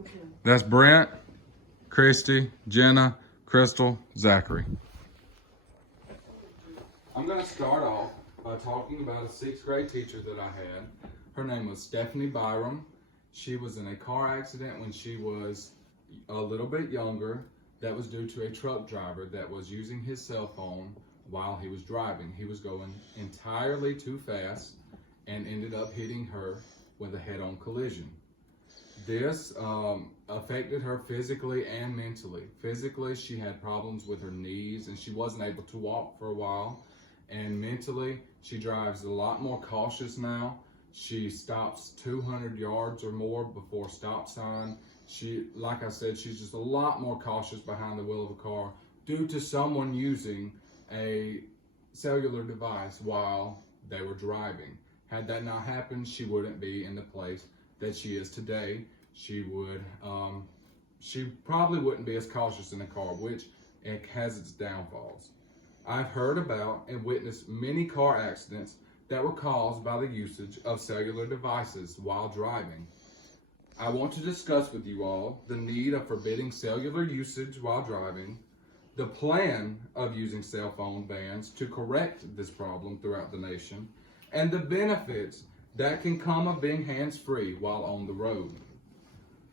Okay. That's Brent, Christy, Jenna, Crystal, Zachary. I'm going to start off by talking about a 6th grade teacher that I had. Her name was Stephanie Byram. She was in a car accident when she was a little bit younger. That was due to a truck driver that was using his cell phone while he was driving. He was going entirely too fast and ended up hitting her with a head-on collision. This affected her physically and mentally. Physically, she had problems with her knees and she wasn't able to walk for a while. And mentally, she drives a lot more cautious now. She stops 200 yards or more before stop sign. Like I said, she's just a lot more cautious behind the wheel of a car due to someone using a cellular device while they were driving. Had that not happened, she wouldn't be in the place that she is today. She probably wouldn't be as cautious in a car, which it has its downfalls. I've heard about and witnessed many car accidents that were caused by the usage of cellular devices while driving. I want to discuss with you all the need of forbidding cellular usage while driving, the plan of using cell phone bans to correct this problem throughout the nation, and the benefits that can come of being hands-free while on the road.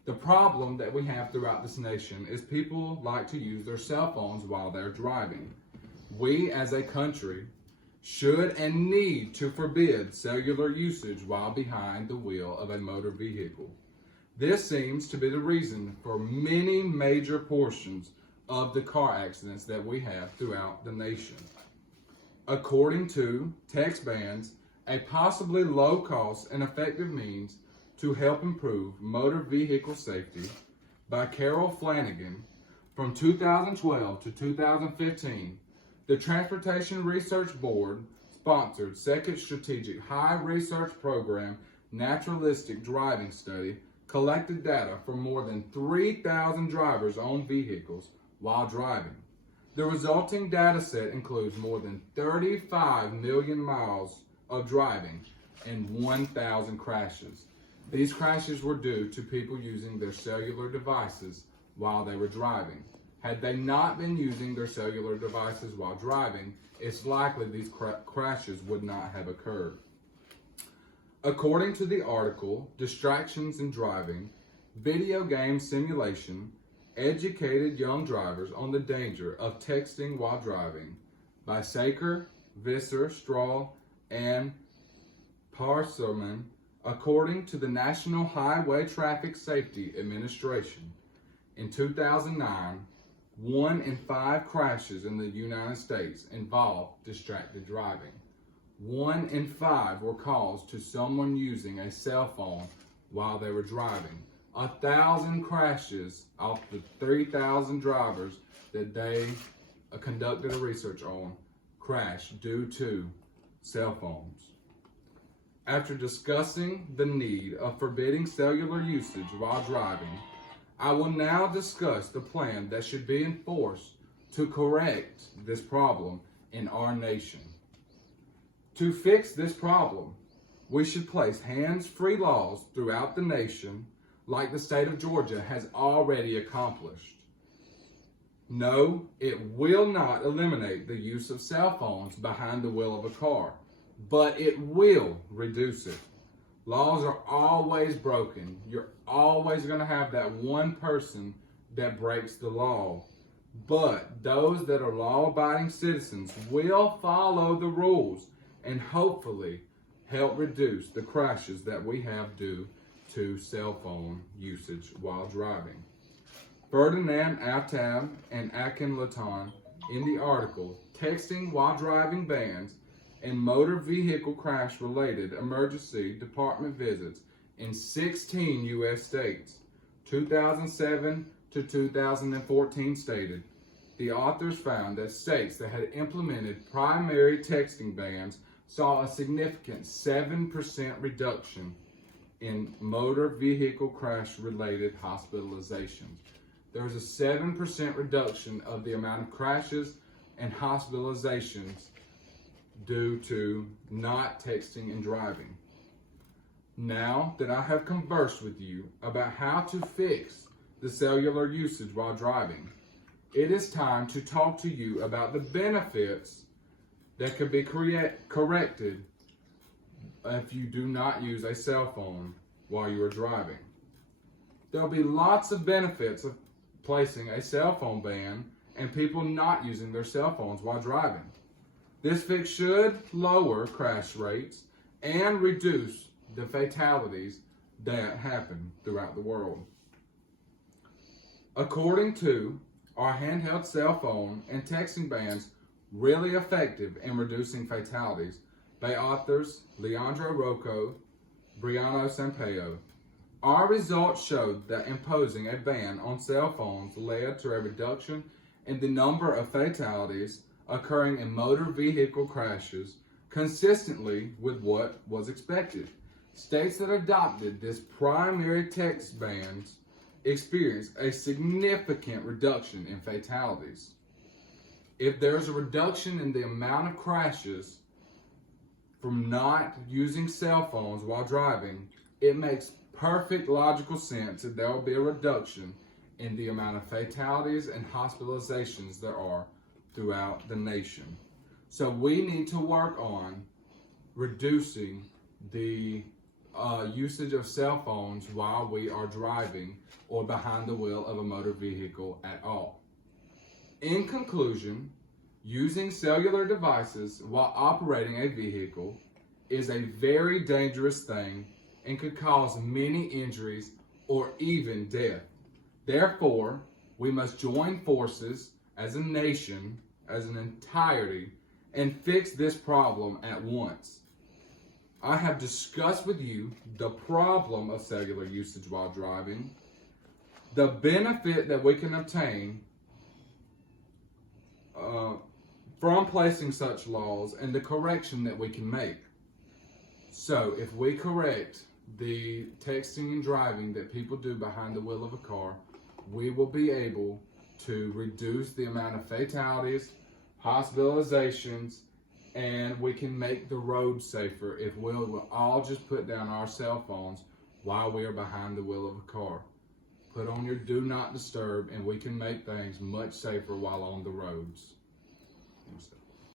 The problem that we have throughout this nation is people like to use their cell phones while they're driving. We as a country should and need to forbid cellular usage while behind the wheel of a motor vehicle. This seems to be the reason for many major portions of the car accidents that we have throughout the nation. According to text bans, a possibly low-cost and effective means to help improve motor vehicle safety by Carol Flanagan, from 2012 to 2015, the Transportation Research Board sponsored Second Strategic High Research Program Naturalistic Driving Study collected data from more than 3,000 drivers on vehicles while driving. The resulting data set includes more than 35 million miles of driving and 1,000 crashes. These crashes were due to people using their cellular devices while they were driving. Had they not been using their cellular devices while driving, it's likely these crashes would not have occurred. According to the article, Distractions in Driving, Video Game Simulation, Educated Young Drivers on the Danger of Texting While Driving, by Saker, Visser, Strahl, and Parserman, according to the National Highway Traffic Safety Administration, in 2009, 1 in 5 crashes in the United States involved distracted driving. 1 in 5 were caused to someone using a cell phone while they were driving. 1,000 crashes off the 3,000 drivers that they conducted a research on crashed due to cell phones. After discussing the need of forbidding cellular usage while driving, I will now discuss the plan that should be enforced to correct this problem in our nation. To fix this problem, we should place hands-free laws throughout the nation like the state of Georgia has already accomplished. No, it will not eliminate the use of cell phones behind the wheel of a car, but it will reduce it. Laws are always broken. You're always going to have that one person that breaks the law. But those that are law-abiding citizens will follow the rules and hopefully help reduce the crashes that we have due to cell phone usage while driving. Ferdinand Aftab and Akin Latan, in the article, Texting While Driving Bans and Motor Vehicle Crash Related Emergency Department Visits in 16 U.S. states, 2007 to 2014 stated, the authors found that states that had implemented primary texting bans saw a significant 7% reduction in motor vehicle crash related hospitalizations. There was a 7% reduction of the amount of crashes and hospitalizations due to not texting and driving. Now that I have conversed with you about how to fix the cellular usage while driving, it is time to talk to you about the benefits that could be corrected if you do not use a cell phone while you are driving. There'll be lots of benefits of placing a cell phone ban and people not using their cell phones while driving. This fix should lower crash rates and reduce the fatalities that happen throughout the world. According to Are Handheld Cell Phone and Texting Bans Really Effective in Reducing Fatalities? By authors Leandro Rocco, Briano Sampaio. Our results showed that imposing a ban on cell phones led to a reduction in the number of fatalities occurring in motor vehicle crashes, consistently with what was expected. States that adopted this primary text bans experienced a significant reduction in fatalities. If there's a reduction in the amount of crashes from not using cell phones while driving, it makes perfect logical sense that there will be a reduction in the amount of fatalities and hospitalizations there are throughout the nation. So we need to work on reducing the usage of cell phones while we are driving or behind the wheel of a motor vehicle at all. In conclusion, using cellular devices while operating a vehicle is a very dangerous thing and could cause many injuries or even death. Therefore, we must join forces as a nation, as an entirety, and fix this problem at once. I have discussed with you the problem of cellular usage while driving, the benefit that we can obtain from placing such laws, and the correction that we can make. So if we correct the texting and driving that people do behind the wheel of a car, we will be able to reduce the amount of fatalities, hospitalizations, and we can make the road safer if we'll all just put down our cell phones while we are behind the wheel of a car. Put on your do not disturb, and we can make things much safer while on the roads.